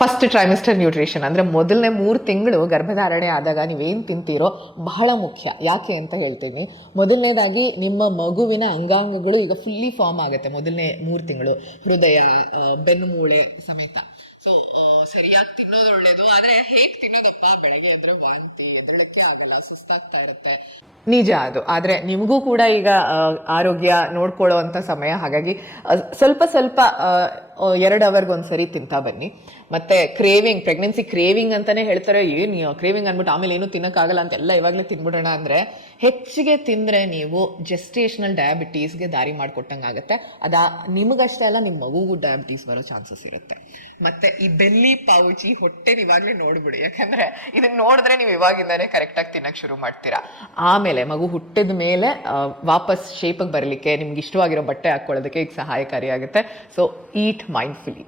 First trimester nutrition ಅಂದರೆ ಮೊದಲನೇ 3 ತಿಂಗಳು ಗರ್ಭಧಾರಣೆ ಆದಾಗ ನೀವೇನು ತಿಂತೀರೋ ಬಹಳ ಮುಖ್ಯ. ಯಾಕೆ ಅಂತ ಹೇಳ್ತೀನಿ. ಮೊದಲನೇದಾಗಿ ನಿಮ್ಮ ಮಗುವಿನ ಅಂಗಾಂಗಗಳು ಈಗ ಫುಲ್ಲಿ ಫಾರ್ಮ್ ಆಗುತ್ತೆ ಮೊದಲನೇ 3 ತಿಂಗಳು, ಹೃದಯ, ಬೆನ್ನು ಮೂಳೆ ಸಮೇತ. ಸೊ ಸರಿಯಾಗಿ ತಿನ್ನೋದು ಒಳ್ಳೇದು. ಆದರೆ ಹೇಗೆ ತಿನ್ನೋದಪ್ಪ? ಬೆಳಗ್ಗೆ ಎದ್ರೆ ವಾಂತಿ, ಎದ್ರಳಕ್ಕೆ ಆಗಲ್ಲ, ಸುಸ್ತಾಗ್ತಾ ಇರುತ್ತೆ, ನಿಜ ಅದು. ಆದರೆ ನಿಮಗೂ ಕೂಡ ಈಗ ಆರೋಗ್ಯ ನೋಡ್ಕೊಳ್ಳೋ ಅಂಥ ಸಮಯ. ಹಾಗಾಗಿ ಸ್ವಲ್ಪ ಸ್ವಲ್ಪ 2 ಅವರ್ಗೆ ಒಂದ್ಸರಿ ತಿಂತಾ ಬನ್ನಿ. ಮತ್ತೆ ಕ್ರೇವಿಂಗ್, ಪ್ರೆಗ್ನೆನ್ಸಿ ಕ್ರೇವಿಂಗ್ ಅಂತಾನೆ ಹೇಳ್ತಾರೆ. ಏನು ಕ್ರೇವಿಂಗ್ ಅಂದ್ಬಿಟ್ಟು ಆಮೇಲೆ ಏನು ತಿನ್ನಕ್ಕಾಗಲ್ಲ ಅಂತೆಲ್ಲ ಇವಾಗಲೇ ತಿನ್ಬಿಡೋಣ ಅಂದರೆ ಹೆಚ್ಚಿಗೆ ತಿಂದರೆ ನೀವು ಜೆಸ್ಟೇಷನಲ್ ಡಯಾಬಿಟೀಸ್ಗೆ ದಾರಿ ಮಾಡಿಕೊಟ್ಟಂಗೆ ಆಗುತ್ತೆ. ನಿಮಗಷ್ಟೇ ಅಲ್ಲ, ನಿಮ್ಮ ಮಗುಗೂ ಡಯಾಬಿಟೀಸ್ ಬರೋ ಚಾನ್ಸಸ್ ಇರುತ್ತೆ. ಮತ್ತೆ ಈ ಬೆಲ್ಲಿ ಪೌಚ್, ಈ ಹೊಟ್ಟೆ ಇವಾಗಲೇ ನೋಡ್ಬಿಡಿ. ಯಾಕಂದ್ರೆ ಇದನ್ನ ನೋಡಿದ್ರೆ ನೀವು ಇವಾಗಿಂದಾನೇ ಕರೆಕ್ಟಾಗಿ ತಿನ್ನಕ್ಕೆ ಶುರು ಮಾಡ್ತೀರಾ. ಆಮೇಲೆ ಮಗು ಹುಟ್ಟಿದ ಮೇಲೆ ವಾಪಸ್ ಶೇಪಿಗೆ ಬರಲಿಕ್ಕೆ ನಿಮ್ಗೆ ಇಷ್ಟವಾಗಿರೋ ಬಟ್ಟೆ ಹಾಕ್ಕೊಳ್ಳೋದಕ್ಕೆ ಈಗ ಸಹಾಯಕಾರಿಯಾಗುತ್ತೆ. ಸೊ ಈಟ್ ಮೈಂಡ್ಫುಲಿ.